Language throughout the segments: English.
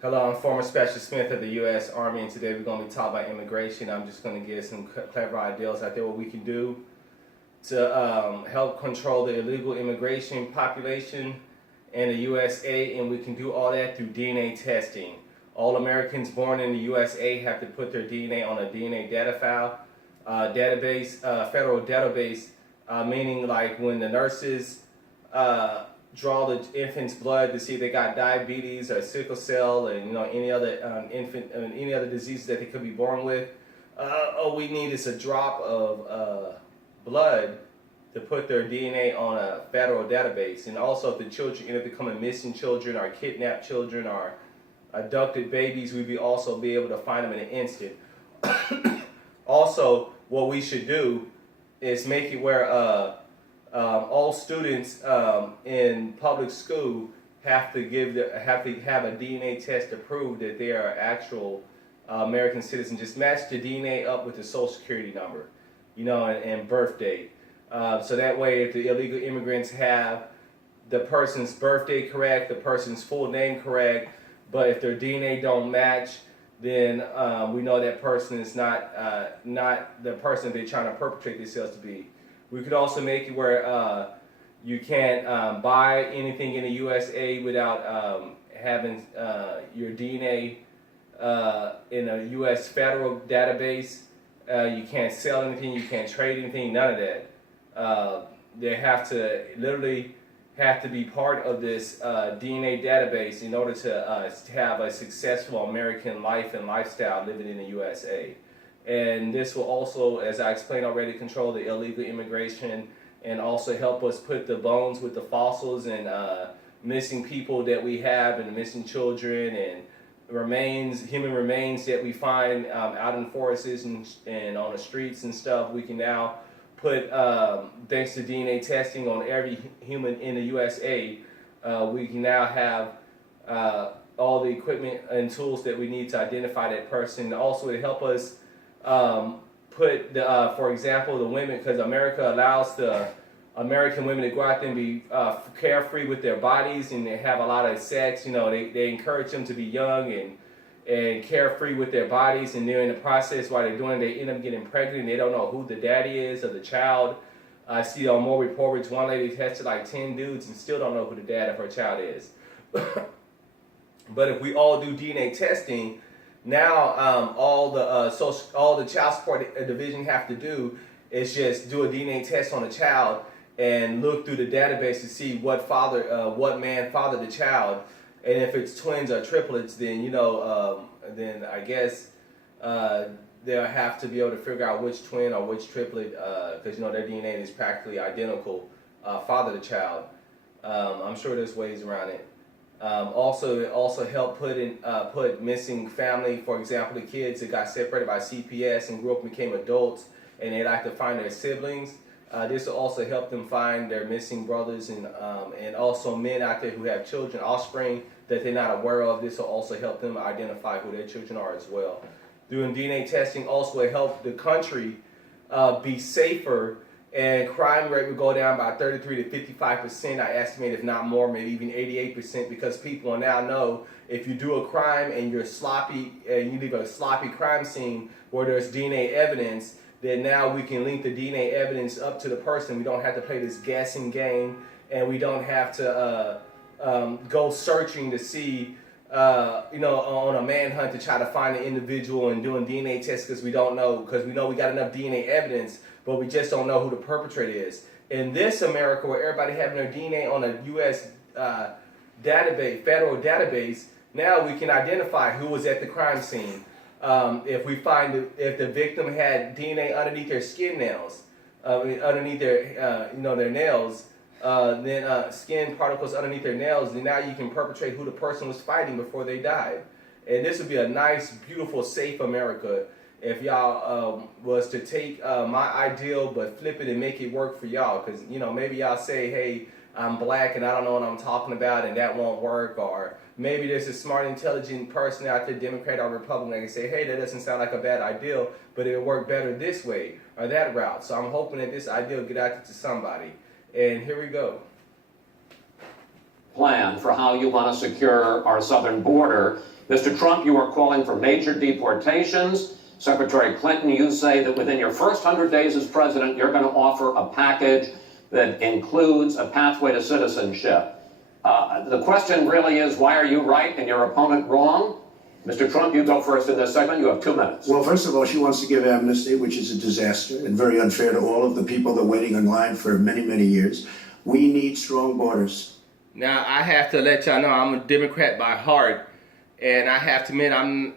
Hello, I'm former Special Smith of the U.S. Army, and today we're going to be talking about immigration. I'm just going to give some clever ideas out there what we can do to help control the illegal immigration population in the USA, and we can do all that through DNA testing. All Americans born in the USA have to put their DNA on a DNA data file, federal database, meaning like when the nurses draw the infant's blood to see if they got diabetes or sickle cell and any other any other diseases that they could be born with. All we need is a drop of blood to put their DNA on a federal database. And also, if the children end up becoming missing children or kidnapped children or abducted babies, we'd also be able to find them in an instant. Also, what we should do is make it where all students in public school have to have a DNA test to prove that they are actual American citizens. Just match the DNA up with the social security number, and birth date. So that way, if the illegal immigrants have the person's birthday correct, the person's full name correct, but if their DNA don't match, then we know that person is not the person they're trying to perpetrate themselves to be. We could also make it where you can't buy anything in the USA without having your DNA in a U.S. federal database. You can't sell anything, you can't trade anything, none of that. They have to be part of this DNA database in order to have a successful American life and lifestyle living in the USA. And this will also, as I explained already, control the illegal immigration and also help us put the bones with the fossils and missing people that we have and missing children and human remains that we find out in forests and on the streets and stuff. We can now put, thanks to DNA testing on every human in the USA, we can now have all the equipment and tools that we need to identify that person. Also, to help us put for example, the women, because America allows the American women to go out there and be carefree with their bodies, and they have a lot of sex. They encourage them to be young and carefree with their bodies, and they're in the process while they're doing it, they end up getting pregnant, and they don't know who the daddy is of the child. I see on more reports, one lady tested like 10 dudes and still don't know who the dad of her child is. But if we all do DNA testing, now all the child support division have to do is just do a DNA test on the child and look through the database to see what man fathered the child. And if it's twins or triplets, then then I guess they'll have to be able to figure out which twin or which triplet, because their DNA is practically identical, father the child. I'm sure there's ways around it. It also help put missing family. For example, the kids that got separated by CPS and grew up and became adults, and they like to find their siblings. This will also help them find their missing brothers and also men out there who have children, offspring that they're not aware of. This will also help them identify who their children are as well. Doing DNA testing also will help the country be safer, and crime rate will go down by 33 to 55%. I estimate, if not more, maybe even 88%, because people now know if you do a crime and you're sloppy and you leave a sloppy crime scene where there's DNA evidence, then now we can link the DNA evidence up to the person. We don't have to play this guessing game, and we don't have to go searching to see, on a manhunt to try to find an individual and doing DNA tests because we don't know, because we know we got enough DNA evidence, but we just don't know who the perpetrator is. In this America, where everybody having their DNA on a U.S. Federal database, now we can identify who was at the crime scene. If the victim had DNA underneath their skin nails, underneath their their nails, then skin particles underneath their nails, then now you can perpetrate who the person was fighting before they died. And this would be a nice, beautiful, safe America if y'all was to take my ideal but flip it and make it work for y'all. Because maybe y'all say, hey, I'm black and I don't know what I'm talking about, and that won't work. Or maybe there's a smart, intelligent person out there, Democrat or Republican, that can say, hey, that doesn't sound like a bad ideal, but it'll work better this way or that route. So I'm hoping that this ideal will get out to somebody. And here we go. Plan plan for how you want to secure our southern border. Mr. Trump, you are calling for major deportations. Secretary Clinton, you say that within your first 100 days as president, you're going to offer a package that includes a pathway to citizenship. The question really is, why are you right and your opponent wrong? Mr. Trump, you go first in this segment. You have 2 minutes. Well, first of all, she wants to give amnesty, which is a disaster and very unfair to all of the people that are waiting in line for many, many years. We need strong borders. Now, I have to let y'all know I'm a Democrat by heart, and I have to admit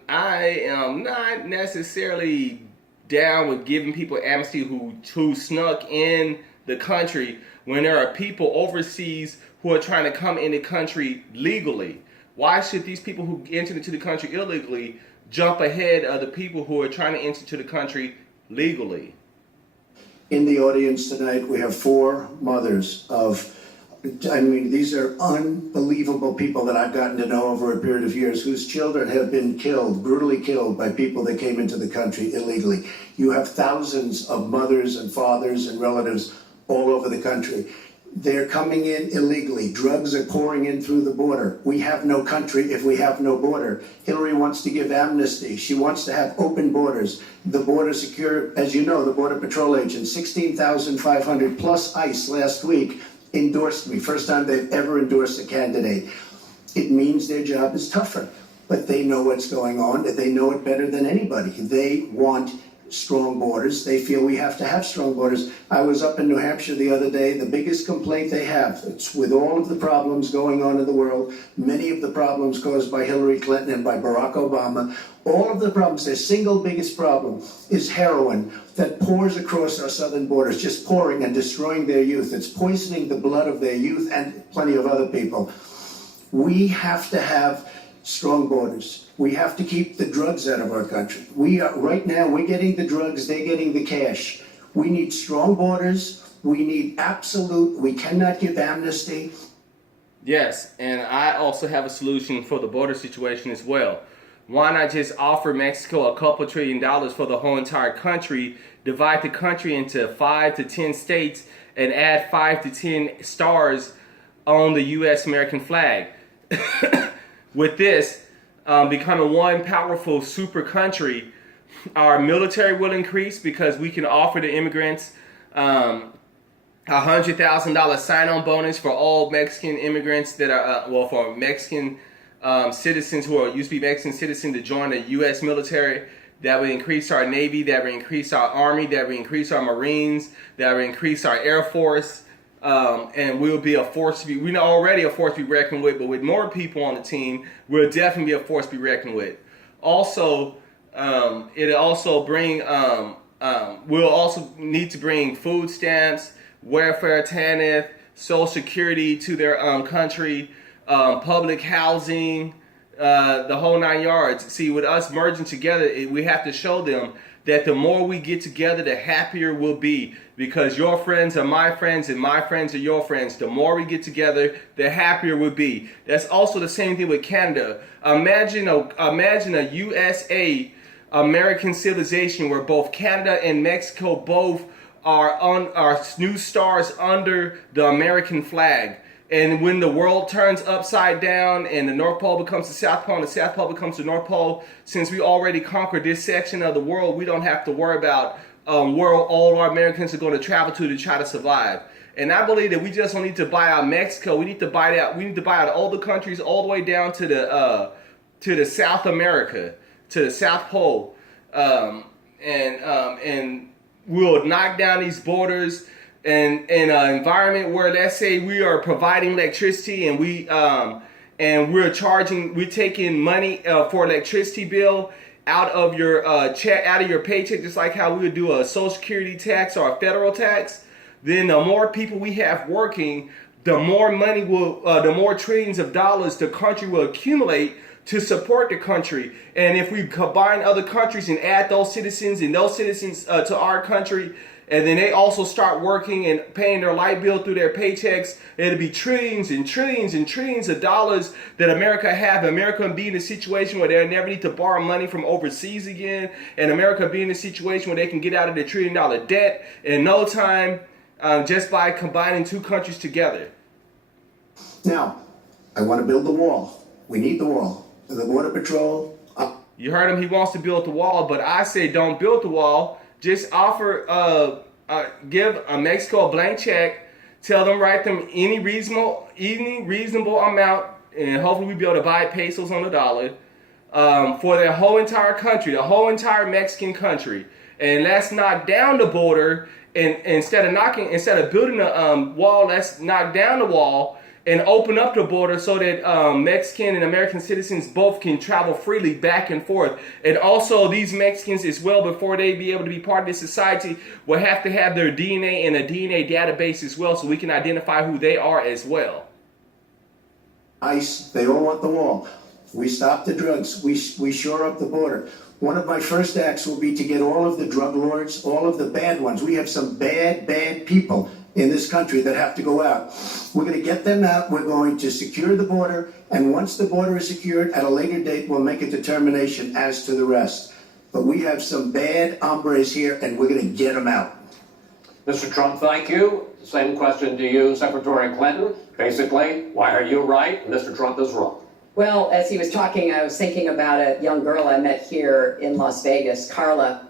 I am not necessarily down with giving people amnesty who snuck in the country when there are people overseas who are trying to come in the country legally. Why should these people who entered into the country illegally jump ahead of the people who are trying to enter into the country legally? In the audience tonight, we have 4 mothers of, these are unbelievable people that I've gotten to know over a period of years whose children have been killed, brutally killed by people that came into the country illegally. You have thousands of mothers and fathers and relatives all over the country. They're coming in illegally. Drugs are pouring in through the border. We have no country if we have no border. Hillary wants to give amnesty. She wants to have open borders. The border secure, as you know, the Border Patrol agents, 16,500 plus ICE last week endorsed me. First time they've ever endorsed a candidate. It means their job is tougher, but they know what's going on. They know it better than anybody. They want strong borders. They feel we have to have strong borders. I was up in New Hampshire the other day. The biggest complaint they have, it's with all of the problems going on in the world, many of the problems caused by Hillary Clinton and by Barack Obama, all of the problems, their single biggest problem is heroin that pours across our southern borders, just pouring and destroying their youth. It's poisoning the blood of their youth and plenty of other people. We have to have strong borders. We have to keep the drugs out of our country. Right now, we're getting the drugs, they're getting the cash. We need strong borders. We need we cannot give amnesty. Yes, and I also have a solution for the border situation as well. Why not just offer Mexico a couple $1 trillion for the whole entire country, divide the country into 5 to 10 states, and add 5 to 10 stars on the U.S. American flag. With this, becoming one powerful super country, our military will increase because we can offer the immigrants a $100,000 sign-on bonus for all Mexican immigrants that are, for Mexican citizens who used to be Mexican citizens to join the U.S. military. That would increase our Navy, that would increase our Army, that would increase our Marines, that would increase our Air Force. And we'll be a force to be, we're already a force to be reckoned with, but with more people on the team, we'll definitely be a force to be reckoned with. Also, it'll also bring, we'll also need to bring food stamps, welfare TANF, Social Security to their country, public housing, the whole 9 yards. See, with us merging together, we have to show them that the more we get together, the happier we'll be. Because your friends are my friends and my friends are your friends. The more we get together, the happier we'll be. That's also the same thing with Canada. Imagine a USA American civilization where both Canada and Mexico both are new stars under the American flag. And when the world turns upside down and the North Pole becomes the South Pole and the South Pole becomes the North Pole, since we already conquered this section of the world, we don't have to worry about where all our Americans are going to travel to try to survive. And I believe that we just don't need to buy out Mexico. We need to buy out all the countries all the way down to the South America, to the South Pole, and we'll knock down these borders. And in an environment where, let's say, we are providing electricity and we're taking money for electricity bill out of your out of your paycheck, just like how we would do a Social Security tax or a federal tax. Then the more people we have working, the more money the more trillions of dollars the country will accumulate to support the country. And if we combine other countries and add those citizens to our country, and then they also start working and paying their light bill through their paychecks, it'll be trillions and trillions and trillions of dollars that America have. America be in a situation where they never need to borrow money from overseas again. And America be in a situation where they can get out of their $1 trillion debt in no time, just by combining two countries together. Now, I want to build the wall. We need the wall. The Border Patrol. You heard him. He wants to build the wall, but I say don't build the wall. Just offer, give Mexico a blank check. Tell them write them any reasonable amount, and hopefully we'll be able to buy pesos on the dollar for their whole entire country, the whole entire Mexican country. And let's knock down the border, and instead of building a wall, let's knock down the wall and open up the border so that Mexican and American citizens both can travel freely back and forth. And also these Mexicans as well, before they be able to be part of this society, will have to have their DNA in a DNA database as well, so we can identify who they are as well. ICE, they all want the wall. We stop the drugs. We shore up the border. One of my first acts will be to get all of the drug lords, all of the bad ones. We have some bad people in this country that have to go out. We're going to get them out. We're going to secure the border. And once the border is secured, at a later date, we'll make a determination as to the rest. But we have some bad hombres here, and we're going to get them out. Mr. Trump, thank you. Same question to you, Secretary Clinton. Basically, why are you right and Mr. Trump is wrong? Well, as he was talking, I was thinking about a young girl I met here in Las Vegas, Carla,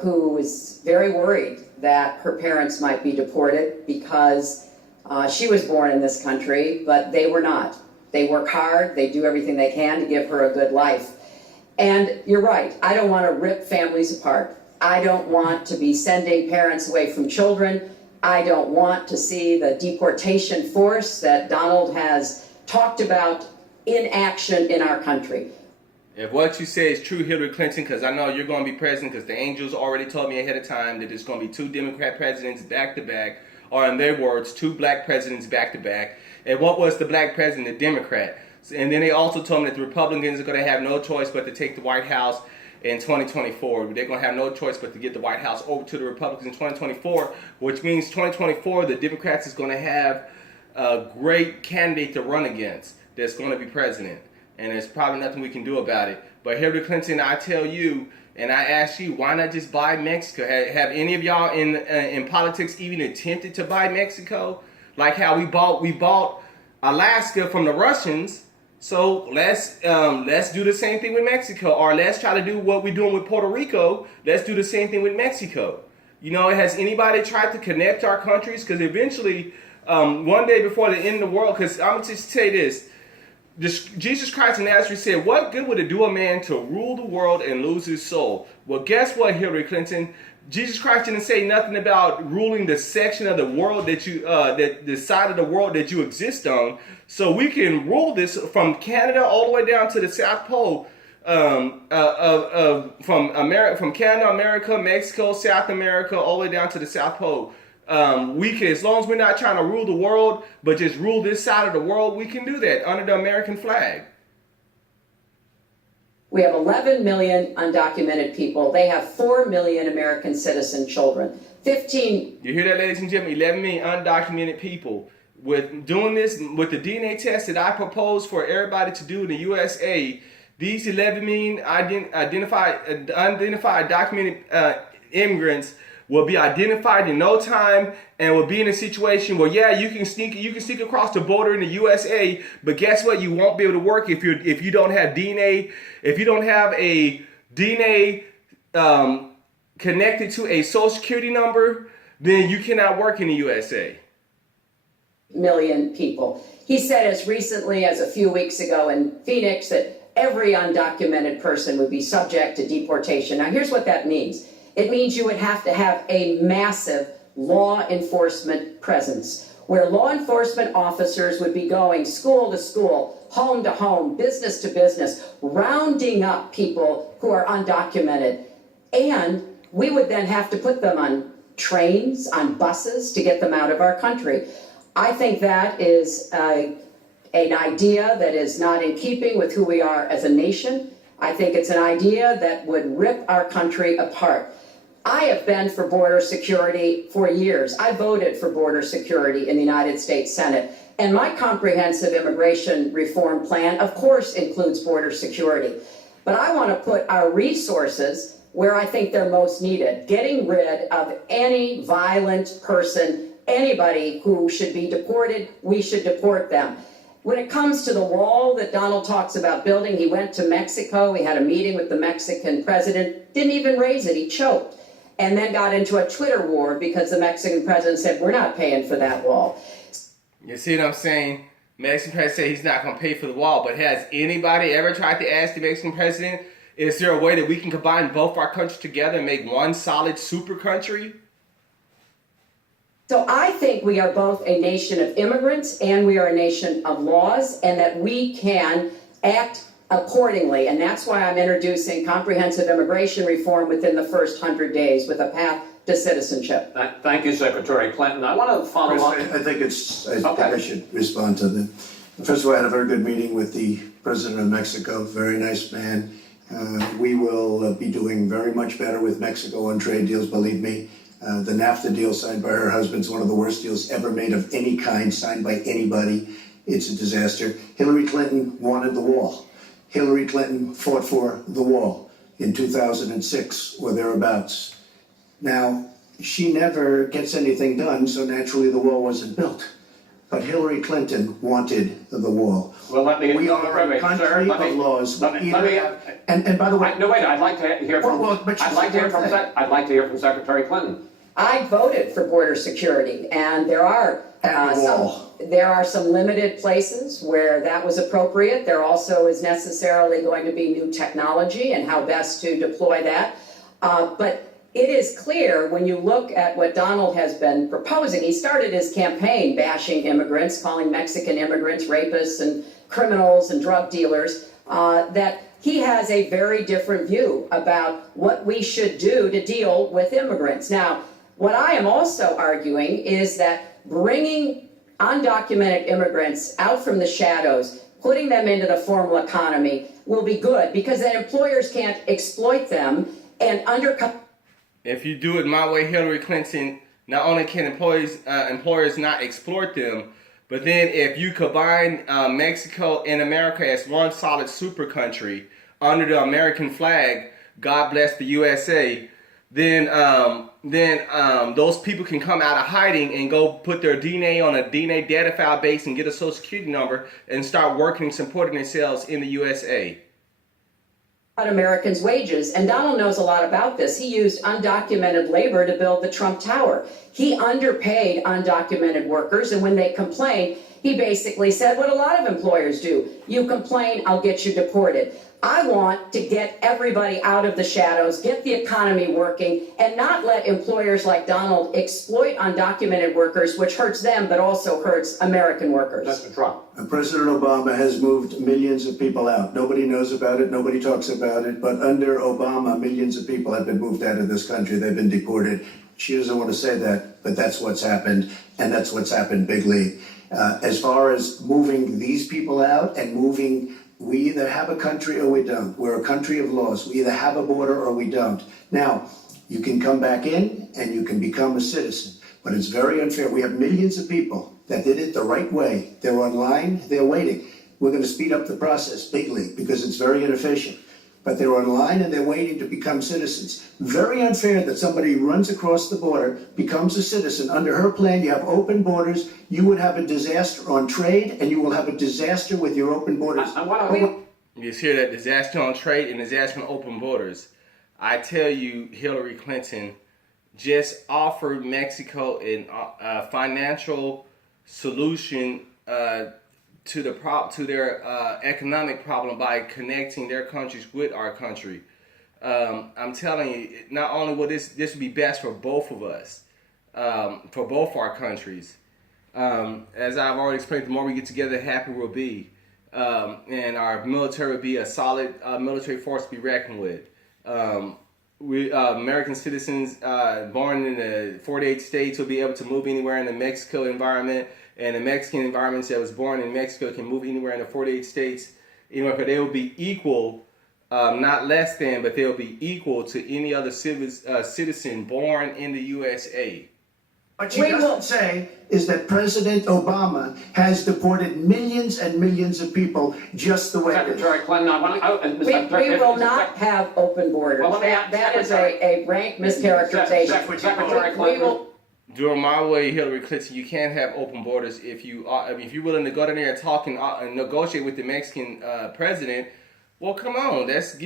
who was very worried that her parents might be deported because she was born in this country, but they were not. They work hard, they do everything they can to give her a good life. And you're right, I don't want to rip families apart. I don't want to be sending parents away from children. I don't want to see the deportation force that Donald has talked about in action in our country. If what you say is true, Hillary Clinton, because I know you're going to be president, because the angels already told me ahead of time that there's going to be 2 Democrat presidents back to back, or in their words, 2 black presidents back to back. And what was the black president? A Democrat. And then they also told me that the Republicans are going to have no choice but to take the White House in 2024. They're going to have no choice but to get the White House over to the Republicans in 2024, which means 2024, the Democrats is going to have a great candidate to run against that's going to be president. And there's probably nothing we can do about it. But Hillary Clinton, I tell you, and I ask you, why not just buy Mexico? Have any of y'all in politics even attempted to buy Mexico? Like how we bought Alaska from the Russians. So let's do the same thing with Mexico, or let's try to do what we're doing with Puerto Rico. Let's do the same thing with Mexico. You know, has anybody tried to connect our countries? Because eventually, one day before the end of the world, because I'm going to just say this, Jesus Christ of Nazareth said, what good would it do a man to rule the world and lose his soul? Well, guess what, Hillary Clinton? Jesus Christ didn't say nothing about ruling the section of the world that you, the side of the world that you exist on. So we can rule this from Canada all the way down to the South Pole, from Canada, America, Mexico, South America, all the way down to the South Pole. We can, as long as we're not trying to rule the world, but just rule this side of the world, we can do that under the American flag. We have 11 million undocumented people. They have 4 million American citizen children. 15. You hear that, ladies and gentlemen? 11 million undocumented people. With doing this, with the DNA test that I propose for everybody to do in the USA, these 11 million unidentified documented immigrants will be identified in no time and will be in a situation where, yeah, you can sneak across the border in the USA, but guess what? You won't be able to work if you don't have DNA, if you don't have a DNA connected to a social security number, then you cannot work in the USA. Million people. He said as recently as a few weeks ago in Phoenix that every undocumented person would be subject to deportation. Now, here's what that means. It means you would have to have a massive law enforcement presence, where law enforcement officers would be going school to school, home to home, business to business, rounding up people who are undocumented. And we would then have to put them on trains, on buses to get them out of our country. I think that is an idea that is not in keeping with who we are as a nation. I think it's an idea that would rip our country apart. I have been for border security for years. I voted for border security in the United States Senate. And my comprehensive immigration reform plan, of course, includes border security. But I want to put our resources where I think they're most needed, getting rid of any violent person, anybody who should be deported. We should deport them. when it comes to the wall that Donald talks about building, he went to Mexico, he had a meeting with the Mexican president, didn't even raise it, he choked, and then got into a Twitter war because the Mexican president said, we're not paying for that wall. You see what I'm saying? Mexican president said he's not going to pay for the wall, but has anybody ever tried to ask the Mexican president, is there a way that we can combine both our countries together and make one solid super country? So I think we are both a nation of immigrants and we are a nation of laws, and that we can act accordingly. And that's why I'm introducing comprehensive immigration reform within the first 100 days with a path to citizenship. Thank you, Secretary Clinton. I want to follow up. I think I should respond to that. First of all, I had a very good meeting with the president of Mexico, very nice man. We will be doing very much better with Mexico on trade deals, believe me. The NAFTA deal signed by her husband is one of the worst deals ever made of any kind, signed by anybody. It's a disaster. Hillary Clinton wanted the wall. Hillary Clinton fought for the wall in 2006 or thereabouts. Now, she never gets anything done, so naturally the wall wasn't built. But Hillary Clinton wanted the wall. Well, let me. We are a country of laws. And by the way, no, wait. I'd like to hear from. I'd like to hear from Secretary Clinton. I voted for border security, and there are some limited places where that was appropriate. There also is necessarily going to be new technology and how best to deploy that. But it is clear when you look at what Donald has been proposing. He started his campaign bashing immigrants, calling Mexican immigrants rapists and criminals and drug dealers, that he has a very different view about what we should do to deal with immigrants. Now, what I am also arguing is that bringing undocumented immigrants out from the shadows, putting them into the formal economy will be good, because then employers can't exploit them and undercut. If you do it my way, Hillary Clinton, not only can employers not exploit them, but then if you combine Mexico and America as one solid super country under the American flag, God bless the USA, then those people can come out of hiding and go put their DNA on a DNA data file base and get a social security number and start working and supporting themselves in the USA. Americans' wages, and Donald knows a lot about this. He used undocumented labor to build the Trump Tower. He underpaid undocumented workers, and when they complained, he basically said what a lot of employers do: you complain, I'll get you deported. I want to get everybody out of the shadows, get the economy working, and not let employers like Donald exploit undocumented workers, which hurts them but also hurts American workers. Mr. Trump. President Obama has moved millions of people out. Nobody knows about it, nobody talks about it, but under Obama, millions of people have been moved out of this country. They've been deported. She doesn't want to say that, but that's what's happened, and that's what's happened big league. As far as moving these people out and moving, we either have a country or we don't. We're a country of laws. We either have a border or we don't. Now, you can come back in and you can become a citizen, but it's very unfair. We have millions of people that did it the right way. They're online, they're waiting. We're going to speed up the process bigly because it's very inefficient. But they're online and they're waiting to become citizens. Very unfair that somebody runs across the border, becomes a citizen. Under her plan, you have open borders. You would have a disaster on trade, and you will have a disaster with your open borders. You just hear that: disaster on trade and disaster on open borders. I tell you, Hillary Clinton just offered Mexico a financial solution to their economic problem by connecting their countries with our country. I'm telling you, not only will this would be best for both of us, for both our countries. As I've already explained, the more we get together, the happier we'll be. And our military will be a solid military force to be reckoned with. We American citizens born in the 48 states will be able to move anywhere in the Mexico environment, and the Mexican environments that was born in Mexico can move anywhere in the 48 states. But they will be equal, not less than, but they'll be equal to any other citizen born in the USA. What she doesn't say is that President Obama has deported millions and millions of people just the way Secretary Clinton, we will not have open borders. Well, that is a rank mischaracterization. Secretary Clinton. during my way, Hillary Clinton, you can't have open borders if you are. I mean, if you're willing to go down there and talk and negotiate with the Mexican president, well, come on, let's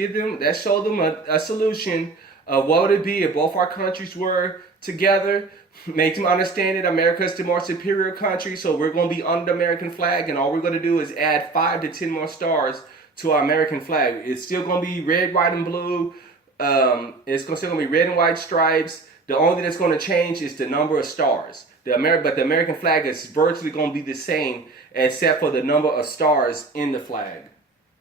show them a solution of what would it be if both our countries were together. Make them understand that America is the more superior country, so we're going to be under the American flag, and all we're going to do is add 5 to 10 more stars to our American flag. It's still going to be red, white, and blue. It's still going to be red and white stripes. The only thing that's going to change is the number of stars. But the American flag is virtually going to be the same, except for the number of stars in the flag.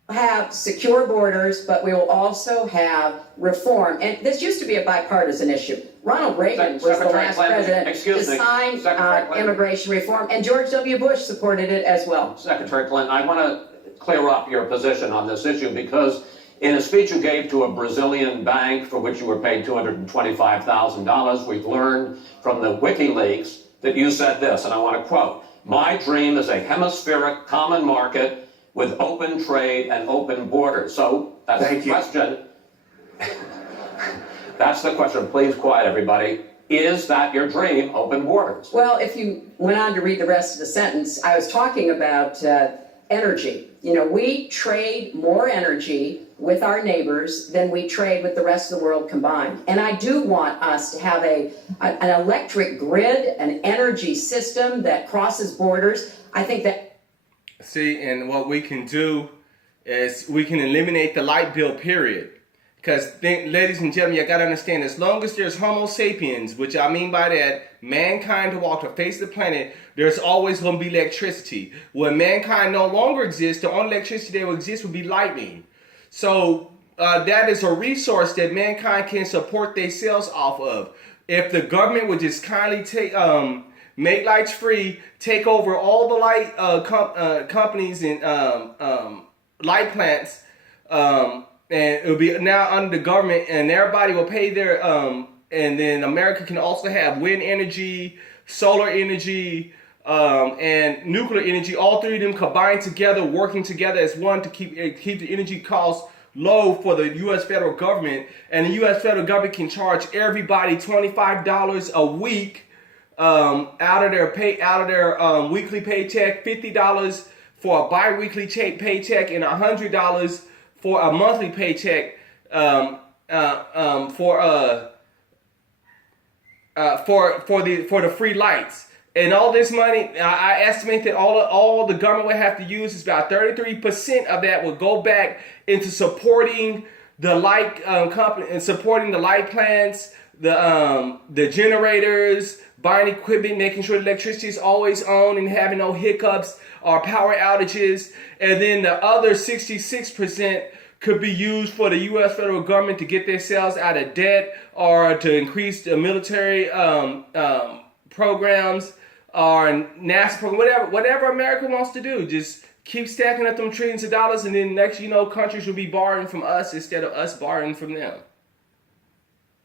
Have secure borders, but we will also have reform. And this used to be a bipartisan issue. Ronald Reagan was the last president to sign immigration reform, and George W. Bush supported it as well. Secretary Clinton, I want to clear up your position on this issue because in a speech you gave to a Brazilian bank for which you were paid $225,000, we've learned from the WikiLeaks that you said this, and I want to quote, "My dream is a hemispheric common market with open trade and open borders." So that's the question. That's the question. Please quiet everybody. Is that your dream, open borders? Well, if you went on to read the rest of the sentence, I was talking about energy. You know, we trade more energy with our neighbors than we trade with the rest of the world combined. And I do want us to have an electric grid, an energy system that crosses borders. I think that. See, and what we can do is we can eliminate the light bill, period. Because, ladies and gentlemen, you got to understand, as long as there's Homo sapiens, which I mean by that, mankind to walk the face of the planet, there's always going to be electricity. When mankind no longer exists, the only electricity that will exist would be lightning. So that is a resource that mankind can support themselves off of. If the government would just kindly take make lights free, take over all the light companies and light plants, and it will be now under the government, and everybody will pay their and then America can also have wind energy, solar energy, and nuclear energy. All three of them combined together, working together as one to keep the energy costs low for the U.S. federal government, and the U.S. federal government can charge everybody $25 a week out of their weekly paycheck, $50 for a bi-weekly paycheck, and $100 for a monthly paycheck for the free lights. And all this money, I estimate that all the government would have to use is about 33% of that would go back into supporting the light company and supporting the light plants, the generators, buying equipment, making sure the electricity is always on and having no hiccups or power outages. And then the other 66% could be used for the U.S. federal government to get themselves out of debt or to increase the military programs or NASA program, whatever America wants to do. Just keep stacking up them trillions of dollars, and then next, countries will be borrowing from us instead of us borrowing from them.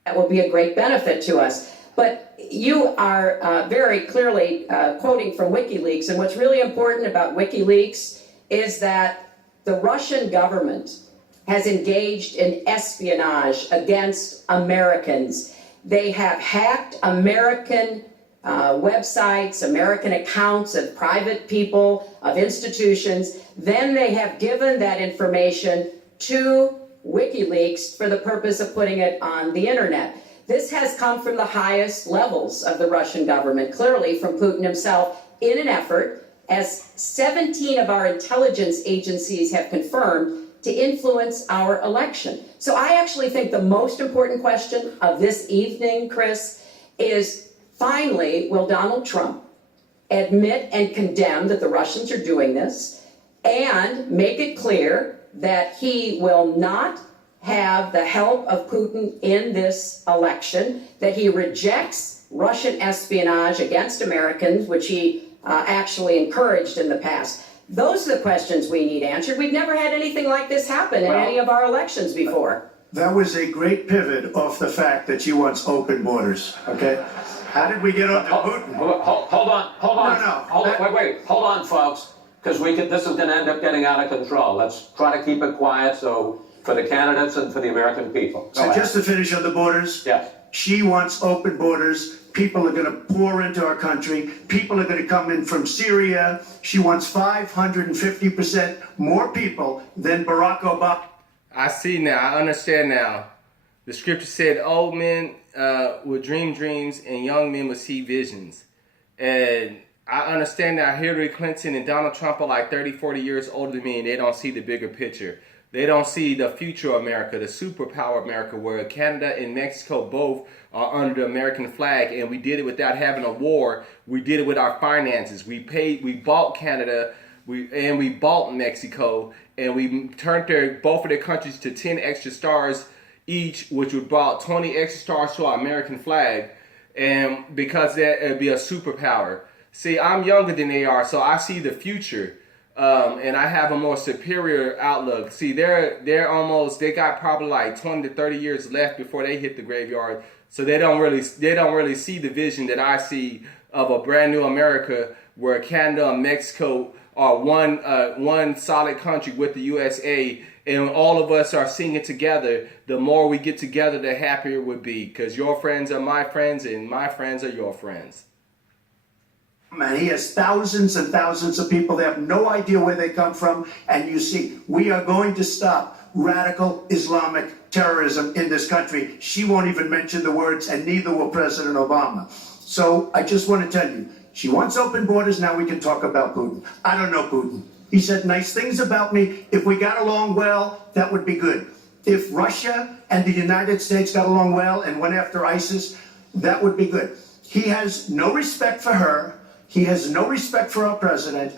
That will be a great benefit to us. But you are very clearly quoting from WikiLeaks, and what's really important about WikiLeaks is that the Russian government has engaged in espionage against Americans. They have hacked American websites, American accounts of private people, of institutions. Then they have given that information to WikiLeaks for the purpose of putting it on the internet. This has come from the highest levels of the Russian government, clearly from Putin himself, in an effort, as 17 of our intelligence agencies have confirmed, to influence our election. So I actually think the most important question of this evening, Chris, is finally, will Donald Trump admit and condemn that the Russians are doing this and make it clear that he will not have the help of Putin in this election, that he rejects Russian espionage against Americans, which he actually encouraged in the past. Those are the questions we need answered. We've never had anything like this happen in any of our elections before. That was a great pivot off the fact that she wants open borders, okay? How did we get on to Putin? Hold on. Wait. Hold on, folks, because this is going to end up getting out of control. Let's try to keep it quiet for the candidates and for the American people. So just to finish on the borders, yes. She wants open borders. People are going to pour into our country. People are going to come in from Syria. She wants 550% more people than Barack Obama. I see now. I understand now. The scripture said old men would dream dreams and young men would see visions. And I understand now Hillary Clinton and Donald Trump are like 30, 40 years older than me, and they don't see the bigger picture. They don't see the future of America, the superpower America, where Canada and Mexico both are under the American flag, and we did it without having a war. We did it with our finances. We bought Canada, we bought Mexico, and we turned both of their countries to 10 extra stars each, which would brought 20 extra stars to our American flag, and because that would be a superpower. See, I'm younger than they are, so I see the future. And I have a more superior outlook. See, they got probably like 20 to 30 years left before they hit the graveyard. So they don't really see the vision that I see of a brand new America where Canada and Mexico are one solid country with the USA, and all of us are singing together. The more we get together, the happier we'll be, because your friends are my friends and my friends are your friends. Man, he has thousands and thousands of people. They have no idea where they come from. And you see, we are going to stop radical Islamic terrorism in this country. She won't even mention the words, and neither will President Obama. So I just want to tell you, she wants open borders. Now we can talk about Putin. I don't know Putin. He said nice things about me. If we got along well, that would be good. If Russia and the United States got along well and went after ISIS, that would be good. He has no respect for her. He has no respect for our president.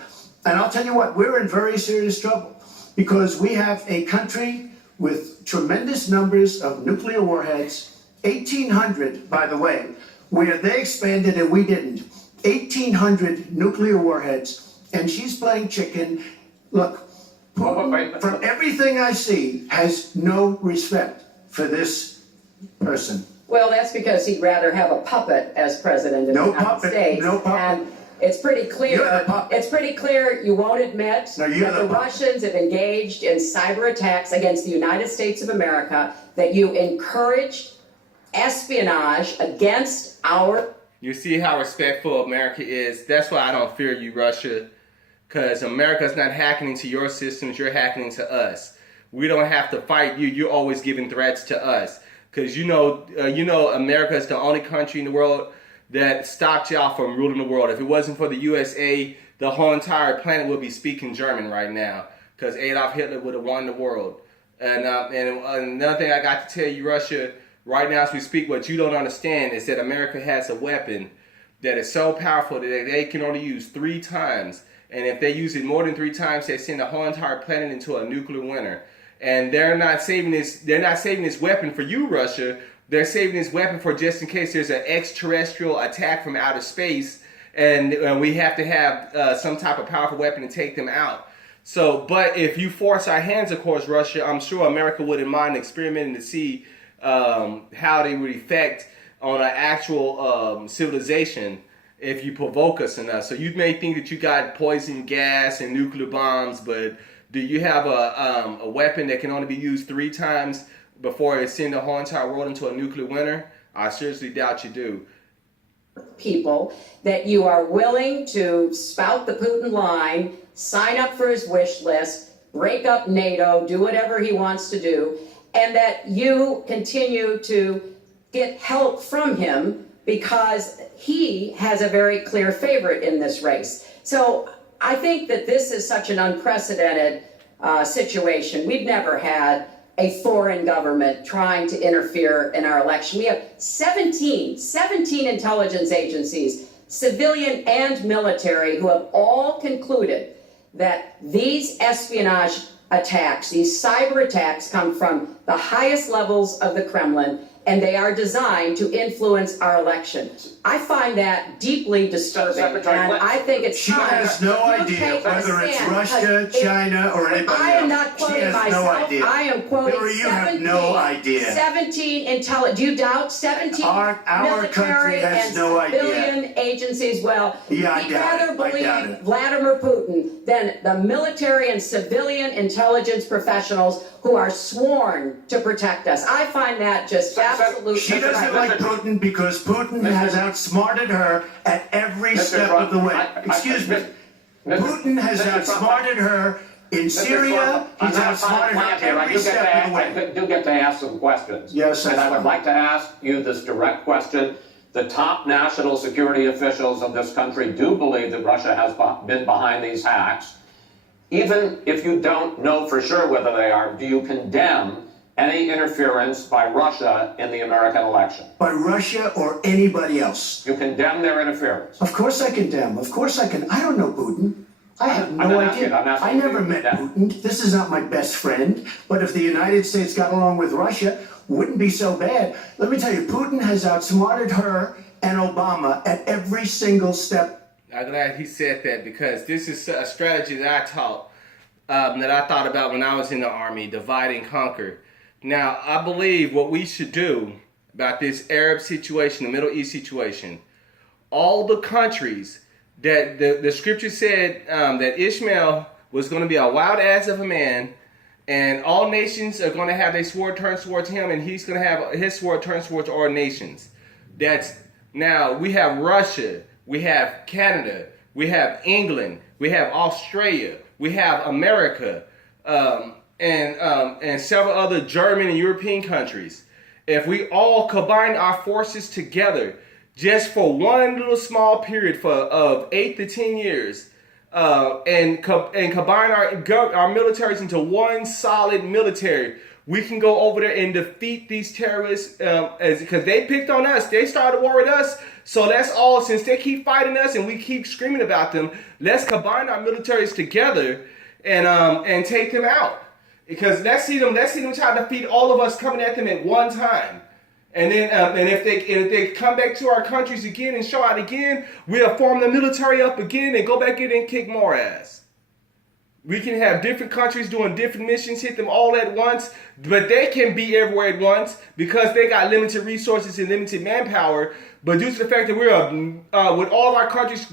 And I'll tell you what, we're in very serious trouble because we have a country with tremendous numbers of nuclear warheads, 1,800, by the way, where they expanded and we didn't. 1,800 nuclear warheads, and she's playing chicken. Look, Putin, from everything I see, has no respect for this person. Well, that's because he'd rather have a puppet as president of the United States. No puppet. And it's pretty clear. You're the puppet. It's pretty clear you won't admit No, that you're the the puppet. Russians have engaged in cyber attacks against the United States of America, that you encouraged espionage against our... You see how respectful America is? That's why I don't fear you, Russia, because America's not hacking into your systems, you're hacking into us. We don't have to fight you, you're always giving threats to us. Because you know America is the only country in the world that stopped y'all from ruling the world. If it wasn't for the USA, the whole entire planet would be speaking German right now, because Adolf Hitler would have won the world. And another thing I got to tell you, Russia, right now as we speak, what you don't understand is that America has a weapon that is so powerful that they can only use 3 times. And if they use it more than 3 times, they send the whole entire planet into a nuclear winter. And they're not saving this weapon for you, Russia. They're saving this weapon for just in case there's an extraterrestrial attack from outer space, and we have to have some type of powerful weapon to take them out. So, but if you force our hands, of course, Russia, I'm sure America wouldn't mind experimenting to see how they would affect on an actual civilization if you provoke us enough. So you may think that you got poison gas and nuclear bombs, but do you have a weapon that can only be used 3 times before it sends the whole entire world into a nuclear winter? I seriously doubt you do. People that you are willing to spout the Putin line, sign up for his wish list, break up NATO, do whatever he wants to do, and that you continue to get help from him because he has a very clear favorite in this race. So I think that this is such an unprecedented situation. We've never had a foreign government trying to interfere in our election. We have 17 intelligence agencies, civilian and military, who have all concluded that these espionage attacks, these cyber attacks, come from the highest levels of the Kremlin, and they are designed to influence our election. I find that deeply disturbing, and I think it's She time has no you idea take a whether it's stand, Russia, because China, or anybody else. I am not quoting She has myself. no idea. I am quoting Hillary, you have no idea. 17 intelligence. Do you doubt 17 Our military country has and no idea. civilian agencies? Well, Yeah, I he'd doubt rather it. I doubt believe it. Vladimir Putin than the military and civilian intelligence professionals who are sworn to protect us. I find that just absolutely absolute She doesn't right. like Putin because Putin has outsmarted her at every step of the way. Excuse me. Putin has outsmarted her in Syria. He's outsmarted her every step of the way. I do get to ask some questions. Yes, and I would fine. like to ask you this direct question. The top national security officials of this country do believe that Russia has been behind these hacks. Even if you don't know for sure whether they are, do you condemn any interference by Russia in the American election? By Russia or anybody else. You condemn their interference? Of course I condemn. Of course I can. I don't know Putin. I have no I'm not idea. asking, I'm asking I you never to met condemn. Putin. This is not my best friend. But if the United States got along with Russia, wouldn't be so bad. Let me tell you, Putin has outsmarted her and Obama at every single step. I'm glad he said that because this is a strategy that I taught, that I thought about when I was in the Army, divide and conquer. Now, I believe what we should do about this Arab situation, the Middle East situation, all the countries that the scripture said that Ishmael was going to be a wild ass of a man, and all nations are going to have their sword turned towards him, and he's going to have his sword turned towards all nations. Now we have Russia, we have Canada, we have England, we have Australia, we have America, and several other German and European countries. If we all combine our forces together, just for one little small period of 8 to 10 years, and combine our militaries into one solid military, we can go over there and defeat these terrorists, because they picked on us. They started a war with us. So let's all, since they keep fighting us and we keep screaming about them, let's combine our militaries together and take them out. Because let's see them try to defeat all of us coming at them at one time. And then, and if they come back to our countries again and show out again, we'll form the military up again and go back in and kick more ass. We can have different countries doing different missions, hit them all at once, but they can be everywhere at once because they got limited resources and limited manpower. But due to the fact that we're with all of our countries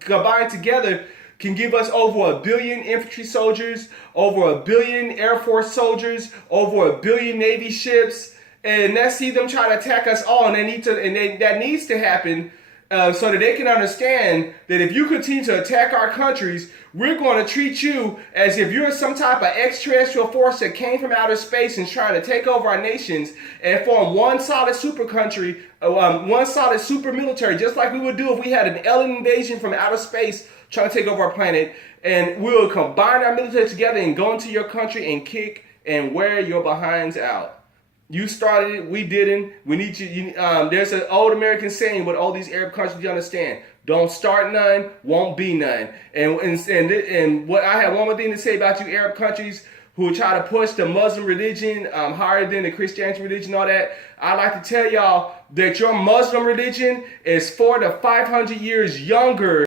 combined together, can give us over 1 billion infantry soldiers, over 1 billion Air Force soldiers, over 1 billion Navy ships. And let's see them try to attack us all, and that needs to happen so that they can understand that if you continue to attack our countries, we're going to treat you as if you're some type of extraterrestrial force that came from outer space and trying to take over our nations and form one solid super country, one solid super military, just like we would do if we had an alien invasion from outer space trying to take over our planet. And we'll combine our military together and go into your country and kick and wear your behinds out. You started it, we didn't. We need you. There's an old American saying with all these Arab countries, you understand. Don't start none, won't be none. And what I have one more thing to say about you Arab countries who try to push the Muslim religion higher than the Christianity religion, all that. I like to tell y'all that your Muslim religion is 400 to 500 years younger